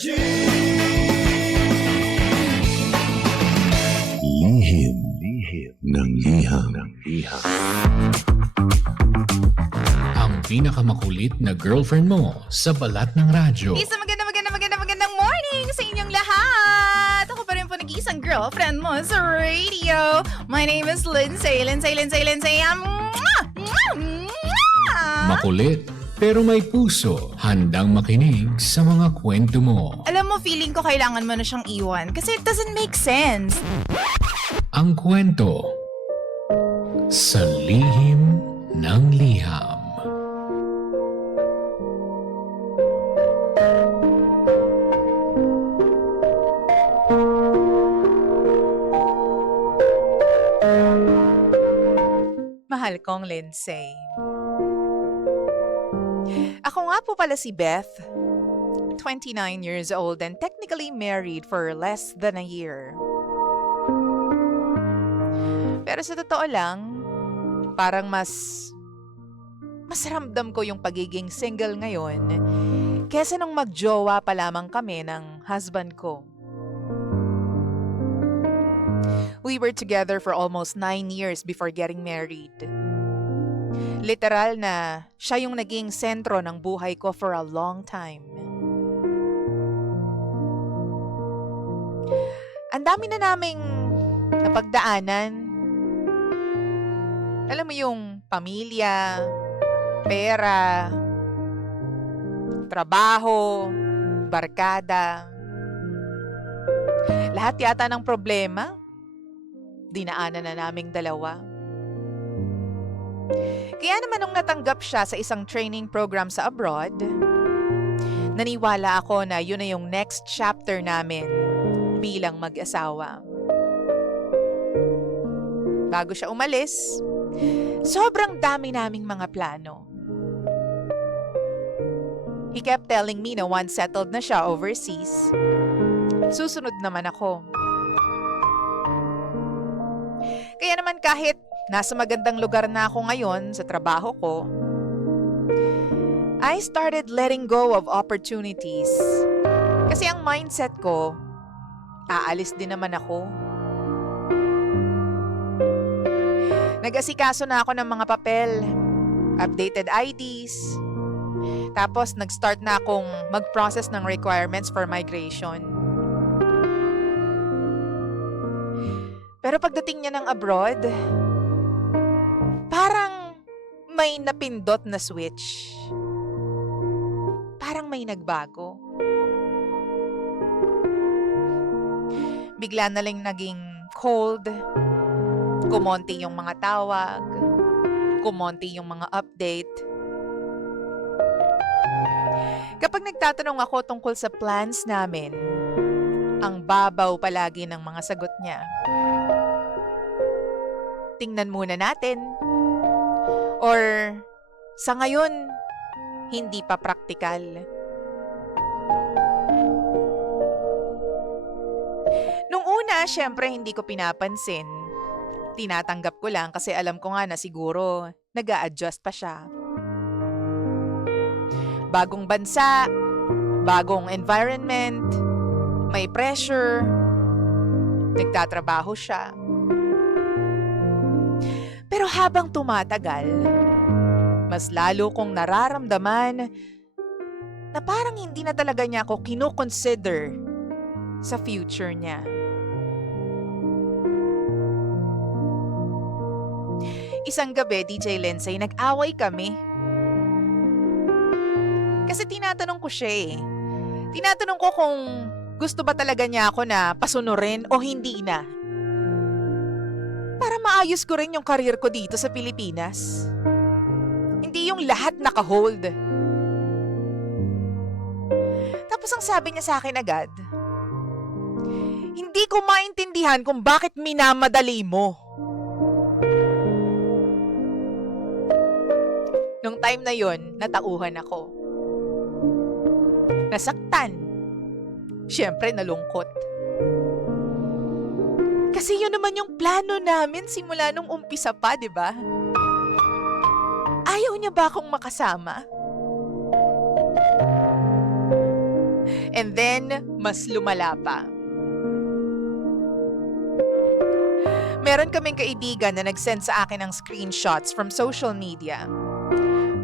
Lihim ng liham. Ang pinakamakulit na girlfriend mo sa balat ng radyo. Isang magandang morning sa inyong lahat! Ako pa rin po nag-iisang girlfriend mo sa radio. My name is Lindsay. Makulit pero may puso, handang makinig sa mga kwento mo. Alam mo, feeling ko kailangan mo na siyang iwan kasi it doesn't make sense. Ang kwento sa lihim ng liham. Mahal kong Lindsay. Ako nga po pala si Beth, 29 years old and technically married for less than a year. Pero sa totoo lang, parang mas ramdam ko yung pagiging single ngayon kesa nung magjowa pa lamang kami ng husband ko. We were together for almost 9 years before getting married. Literal na siya yung naging sentro ng buhay ko for a long time. Ang dami na naming napagdaanan. Alam mo yung pamilya, pera, trabaho, barkada. Lahat yata ng problema, dinaanan na naming dalawa. Kaya naman nung natanggap siya sa isang training program sa abroad, naniwala ako na yun na yung next chapter namin bilang mag-asawa. Bago siya umalis, sobrang dami naming mga plano. He kept telling me na once settled na siya overseas, susunod naman ako. Kaya naman kahit nasa magandang lugar na ako ngayon sa trabaho ko, I started letting go of opportunities. Kasi ang mindset ko, aalis din naman ako. Nag-asikaso na ako ng mga papel, updated IDs, tapos nag-start na akong mag-process ng requirements for migration. Pero pagdating niya ng abroad, parang may napindot na switch. Parang may nagbago. Bigla na lang naging cold, kumonti yung mga tawag, kumonti yung mga update. Kapag nagtatanong ako tungkol sa plans namin, ang babaw palagi ng mga sagot niya. Tingnan muna natin. Or, sa ngayon, hindi pa praktikal. Nung una, syempre hindi ko pinapansin. Tinatanggap ko lang kasi alam ko nga na siguro nag-a-adjust pa siya. Bagong bansa, bagong environment, may pressure, nagtatrabaho siya. Pero habang tumatagal, mas lalo kong nararamdaman na parang hindi na talaga niya ako kino-consider sa future niya. Isang gabi, DJ Lindsay, nag-away kami. Kasi tinatanong ko siya eh. Tinatanong ko kung gusto ba talaga niya ako na pasunurin o hindi na. Para maayos ko rin yung career ko dito sa Pilipinas. Hindi yung lahat naka-hold. Tapos ang sabi niya sa akin agad, hindi ko maintindihan kung bakit minamadali mo. Nung time na yon, natauhan ako. Nasaktan. Siyempre, nalungkot. Kasi yun naman yung plano namin simula nung umpisa pa, di ba? Ayaw niya ba akong makasama? And then, mas lumala pa. Meron kaming kaibigan na nag-send sa akin ng screenshots from social media.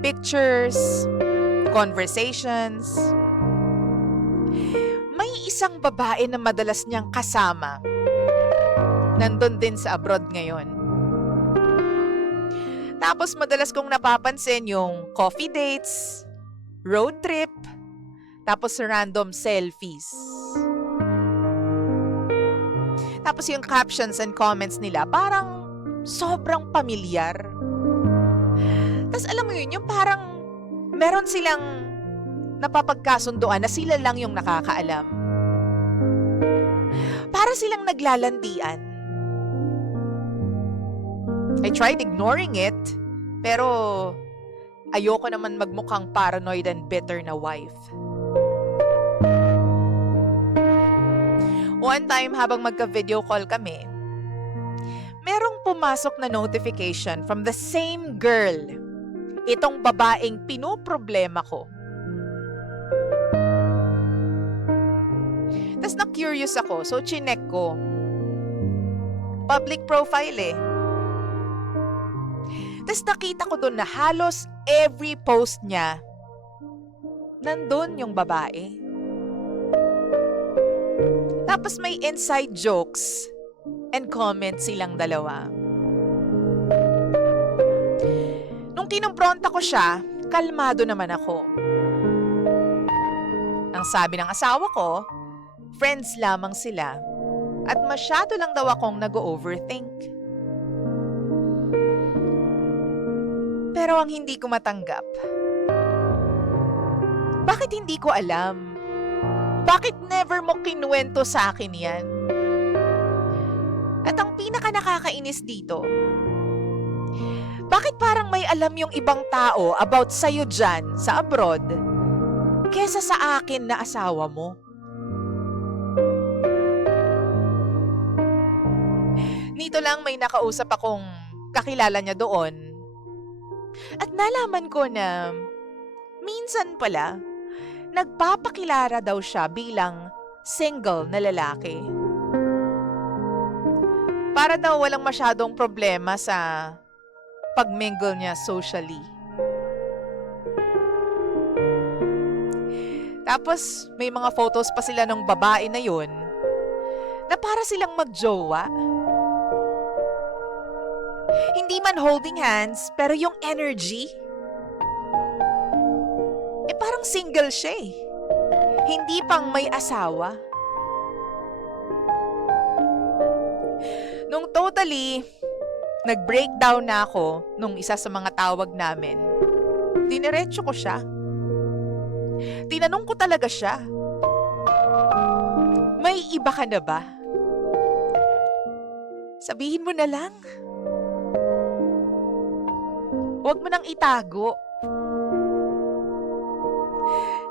Pictures, conversations. May isang babae na madalas niyang kasama. Nandun din sa abroad ngayon. Tapos madalas kong napapansin yung coffee dates, road trip, tapos random selfies. Tapos yung captions and comments nila parang sobrang pamilyar. Tapos alam mo yun, yung parang meron silang napapagkasunduan na sila lang yung nakakaalam. Para silang naglalandian. I tried ignoring it, pero ayoko naman magmukhang paranoid and bitter na wife. One time habang magka-video call kami, merong pumasok na notification from the same girl. Itong babaeng pinoproblema ko. Tapos na-curious ako, so chinek ko. Public profile eh. Tapos nakita ko doon na halos every post niya, nandun yung babae. Tapos may inside jokes and comments silang dalawa. Nung kinumpronta ko siya, kalmado naman ako. Ang sabi ng asawa ko, friends lamang sila at masyado lang daw akong nag-overthink. Pero ang hindi ko matanggap, bakit hindi ko alam? Bakit never mo kinuwento sa akin yan? At ang pinaka nakakainis dito, bakit parang may alam yung ibang tao about sa'yo dyan sa abroad kesa sa akin na asawa mo? Nito lang may nakausap akong kakilala niya doon. At nalaman ko na minsan pala, nagpapakilara daw siya bilang single na lalaki. Para daw walang masyadong problema sa pagmingle niya socially. Tapos may mga photos pa sila ng babae na yun na para silang magjowa. Hindi man holding hands, pero yung energy, parang single siya eh. Hindi pang may asawa. Nung totally, nag-breakdown na ako nung isa sa mga tawag namin, diniretso ko siya. Tinanong ko talaga siya, may iba ka na ba? Sabihin mo na lang. Huwag mo nang itago.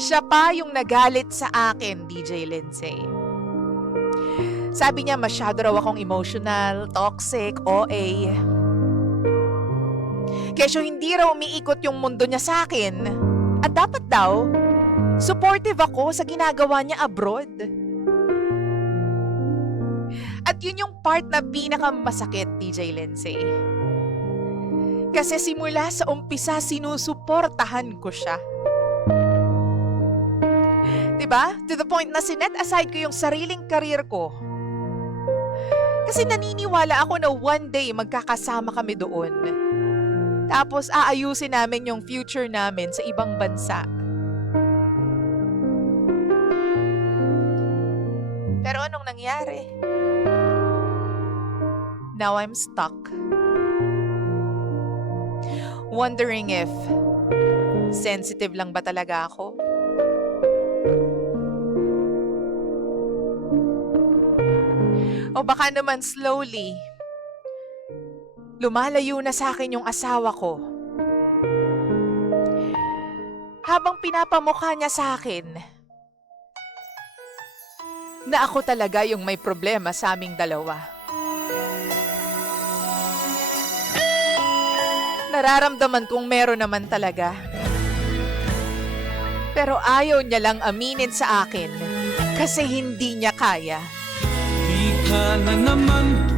Siya pa yung nagalit sa akin, DJ Lindsay. Sabi niya masyado raw akong emotional, toxic, OA. Kesyo hindi raw umiikot yung mundo niya sa akin. At dapat daw, supportive ako sa ginagawa niya abroad. At yun yung part na pinakamasakit, DJ Lindsay. Kasi simula sa umpisa, sinusuportahan ko siya. Diba? To the point na sinet aside ko yung sariling karir ko. Kasi naniniwala ako na one day magkakasama kami doon. Tapos aayusin namin yung future namin sa ibang bansa. Pero anong nangyari? Now I'm stuck. Wondering if sensitive lang ba talaga ako? O baka naman slowly, lumalayo na sa akin yung asawa ko. Habang pinapamukha niya sa akin na ako talaga yung may problema sa aming dalawa. Nararamdaman kong meron naman talaga. Pero ayaw niya lang aminin sa akin kasi hindi niya kaya. Di ka na naman